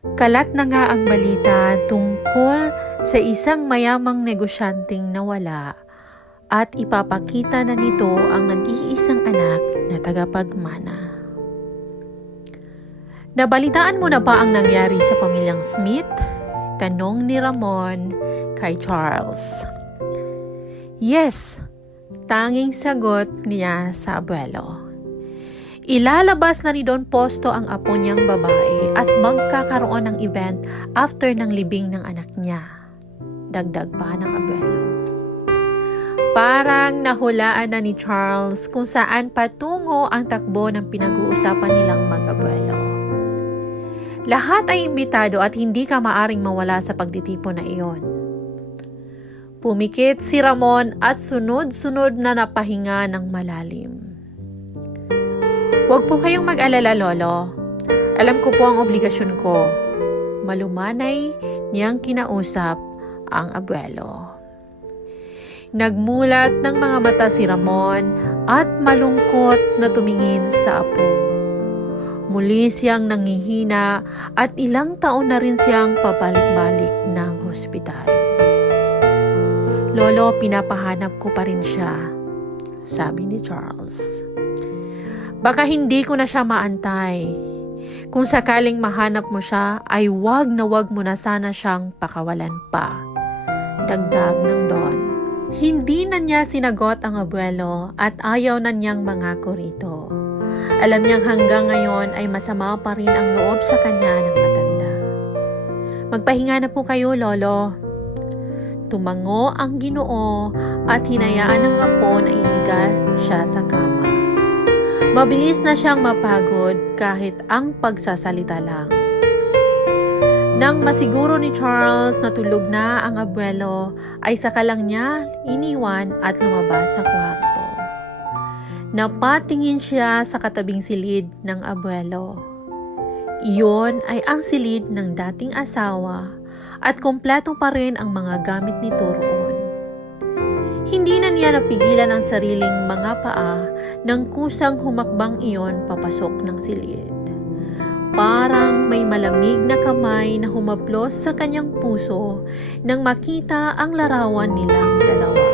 Kalat na nga ang balita tungkol sa isang mayamang negosyanteng nawala at ipapakita na nito ang nag-iisang anak na tagapagmana. Nabalitaan mo na ba ang nangyari sa pamilyang Smith? Tanong ni Ramon kay Charles. Yes, tanging sagot niya sa abuelo. Ilalabas na ni Don Posto ang apo niyang babae at magkakaroon ng event after ng libing ng anak niya. Dagdag pa ng abuelo. Parang nahulaan na ni Charles kung saan patungo ang takbo ng pinag-uusapan nilang mag-abuelo. Lahat ay imbitado at hindi ka maaring mawala sa pagtitipon na iyon. Pumikit si Ramon at sunod-sunod na napahinga ng malalim. Huwag po kayong mag-alala, Lolo. Alam ko po ang obligasyon ko. Malumanay niyang kinausap ang abuelo. Nagmulat ng mga mata si Ramon at malungkot na tumingin sa apo. Muli siyang nangihina at ilang taon na rin siyang pabalik-balik ng hospital. Lolo, pinapahanap ko pa rin siya, sabi ni Charles. Baka hindi ko na siya maantay. Kung sakaling mahanap mo siya, ay wag mo na sana siyang pakawalan pa. Dagdag ng Don. Hindi na niya sinagot ang abuelo at ayaw na niyang mangako rito. Alam niyang hanggang ngayon ay masama pa rin ang loob sa kanya ng matanda. Magpahinga na po kayo, Lolo. Tumango ang Ginoo at hinayaan ng apo na ihiga siya sa kama. Mabilis na siyang mapagod kahit ang pagsasalita lang. Nang masiguro ni Charles na tulog na ang abuelo, ay saka lang niya iniwan at lumabas sa kwarto. Napatingin siya sa katabing silid ng abuelo. Iyon ay ang silid ng dating asawa at kompleto pa rin ang mga gamit nito roon. Hindi na niya napigilan ang sariling mga paa nang kusang humakbang iyon papasok ng silid. Parang may malamig na kamay na humaplos sa kanyang puso nang makita ang larawan nilang dalawa.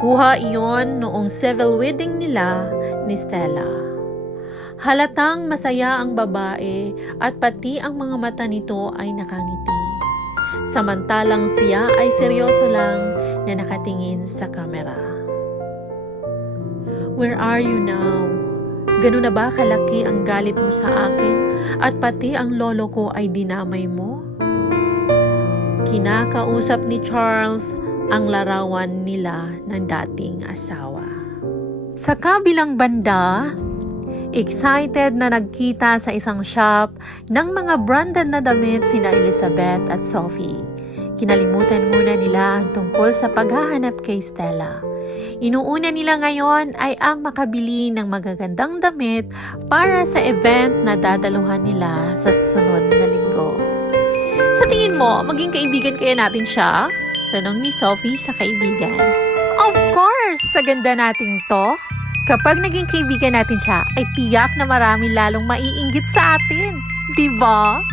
Kuha iyon noong civil wedding nila ni Stella. Halatang masaya ang babae at pati ang mga mata nito ay nakangiti. Samantalang siya ay seryoso lang na nakatingin sa kamera. Where are you now? Ganun na ba kalaki ang galit mo sa akin at pati ang lolo ko ay dinamay mo? Kinakausap ni Charles ang larawan nila ng dating asawa. Sa kabilang banda, excited na nagkita sa isang shop ng mga branded na damit sina Elizabeth at Sophie. Kinalimutan muna nila ang tungkol sa paghahanap kay Stella. Inuuna nila ngayon ay ang makabili ng magagandang damit para sa event na dadaluhan nila sa susunod na linggo. Sa tingin mo, maging kaibigan kaya natin siya? Tanong ni Sophie sa kaibigan. Of course! Sa ganda nating to. Kapag naging kaibigan natin siya, ay tiyak na marami lalong maiinggit sa atin. Diba?